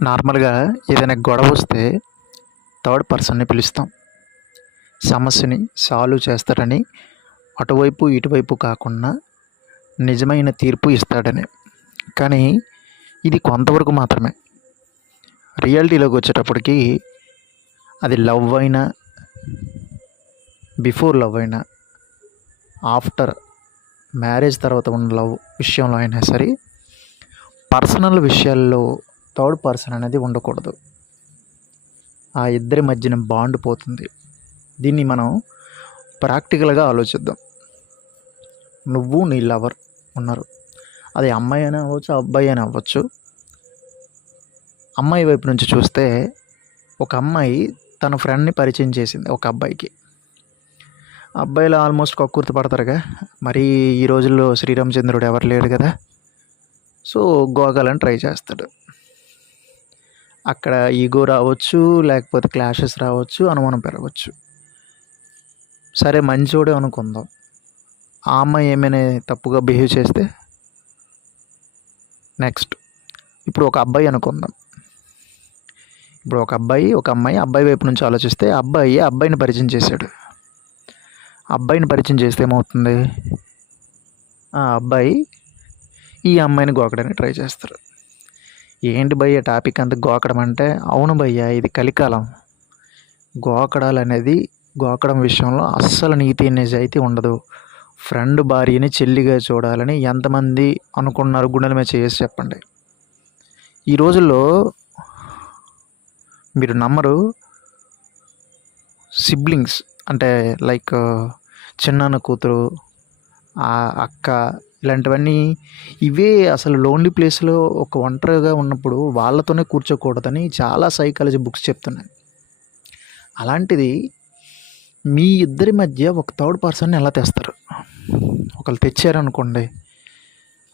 నార్మల్గా ఏదైనా గొడవ వస్తే థర్డ్ పర్సన్ని పిలుస్తాం. సమస్యని సాల్వ్ చేస్తాడని, అటువైపు ఇటువైపు కాకుండా నిజమైన తీర్పు ఇస్తాడని. కానీ ఇది కొంతవరకు మాత్రమే. రియాలిటీలోకి వచ్చేటప్పటికి అది లవ్ అయినా, బిఫోర్ లవ్ అయినా, ఆఫ్టర్ మ్యారేజ్ తర్వాత ఉన్న లవ్ విషయంలో అయినా సరే, పర్సనల్ విషయాల్లో థర్డ్ పర్సన్ అనేది ఉండకూడదు. ఆ ఇద్దరి మధ్యన బాండ్ పోతుంది. దీన్ని మనం ప్రాక్టికల్గా ఆలోచిద్దాం. నువ్వు నీ లవర్ ఉన్నారు. అది అమ్మాయి అయినా అవ్వచ్చు, అబ్బాయి అయినా అవ్వచ్చు. అమ్మాయి వైపు నుంచి చూస్తే ఒక అమ్మాయి తన ఫ్రెండ్ని పరిచయం చేసింది ఒక అబ్బాయికి. అబ్బాయిలు ఆల్మోస్ట్ కక్కుర్తి పడతారుగా. మరి ఈ రోజుల్లో శ్రీరామచంద్రుడు ఎవరు లేడు కదా, సో గోగాలని ట్రై చేస్తాడు. అక్కడ ఈగో రావచ్చు, లేకపోతే క్లాషెస్ రావచ్చు, అనుమానం పెరగవచ్చు. సరే మంచోడే అనుకుందాం. ఆ అమ్మాయి ఏమైనా తప్పుగా బిహేవ్ చేస్తే నెక్స్ట్ ఇప్పుడు ఒక అబ్బాయి అనుకుందాం. ఇప్పుడు ఒక అబ్బాయి ఒక అమ్మాయి అబ్బాయి వైపు నుంచి ఆలోచిస్తే అబ్బాయిని పరిచయం చేశాడు. అబ్బాయిని పరిచయం చేస్తే ఏమవుతుంది? ఆ అబ్బాయి ఈ అమ్మాయిని గోకడానికి ట్రై చేస్తారు. ఏంటి భయ్య టాపిక్ అంతా గోకడం అంటే? అవును భయ్య, ఇది కలికాలం. గోకడం విషయంలో అస్సలు నీతి నిజాయితీ ఉండదు. ఫ్రెండ్ భార్యని చెల్లిగా చూడాలని ఎంతమంది అనుకున్నారు? గుండెల మీద చేసి చెప్పండి. ఈ రోజుల్లో మీరు నమ్మరు, సిబ్లింగ్స్ అంటే లైక్ చిన్నాన్న కూతురు, అక్క, ఇలాంటివన్నీ ఇవే అసలు లోన్లీ ప్లేస్లో ఒక ఒంటరిగా ఉన్నప్పుడు వాళ్ళతోనే కూర్చోకూడదని చాలా సైకాలజీ బుక్స్ చెప్తున్నాయి. అలాంటిది మీ ఇద్దరి మధ్య ఒక థర్డ్ పర్సన్ని ఎలా తెస్తారు? ఒకళ్ళు తెచ్చారనుకోండి,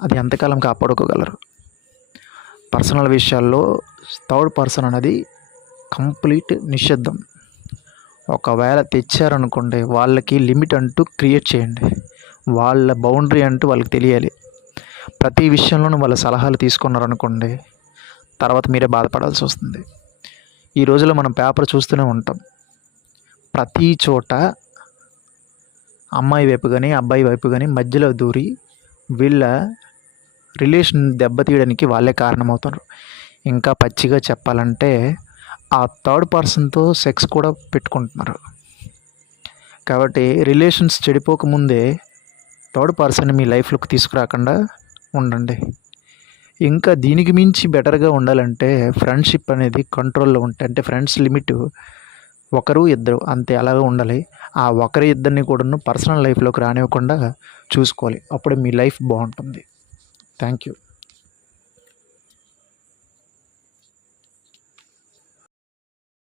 అది ఎంతకాలం కాపాడుకోగలరు? పర్సనల్ విషయాల్లో థర్డ్ పర్సన్ అనేది కంప్లీట్ నిషిద్ధం. ఒకవేళ తెచ్చారనుకోండి, వాళ్ళకి లిమిట్ అంటూ క్రియేట్ చేయండి. వాళ్ళ బౌండరీ అంటూ వాళ్ళకి తెలియాలి. ప్రతి విషయంలోనూ వాళ్ళ సలహాలు తీసుకున్నారనుకోండి, తర్వాత మీరే బాధపడాల్సి వస్తుంది. ఈ రోజుల్లో మనం పేపర్ చూస్తూనే ఉంటాం. ప్రతి చోట అమ్మాయి వైపు కానీ అబ్బాయి వైపు కానీ మధ్యలో దూరి వీళ్ళ రిలేషన్ దెబ్బతీయడానికి వాళ్ళే కారణమవుతారు. ఇంకా పచ్చిగా చెప్పాలంటే ఆ థర్డ్ పర్సన్తో సెక్స్ కూడా పెట్టుకుంటున్నారు. కాబట్టి రిలేషన్స్ చెడిపోకముందే థర్డ్ పర్సన్ మీ లైఫ్లోకి తీసుకురాకుండా ఉండండి. ఇంకా దీనికి మించి బెటర్గా ఉండాలంటే ఫ్రెండ్షిప్ అనేది కంట్రోల్లో ఉంటాయి. అంటే ఫ్రెండ్స్ లిమిట్ ఒకరు ఇద్దరు అంతే, అలాగే ఉండాలి. ఆ ఒకరి ఇద్దరిని కూడా పర్సనల్ లైఫ్లోకి రానివ్వకుండా చూసుకోవాలి. అప్పుడు మీ లైఫ్ బాగుంటుంది. Thank you.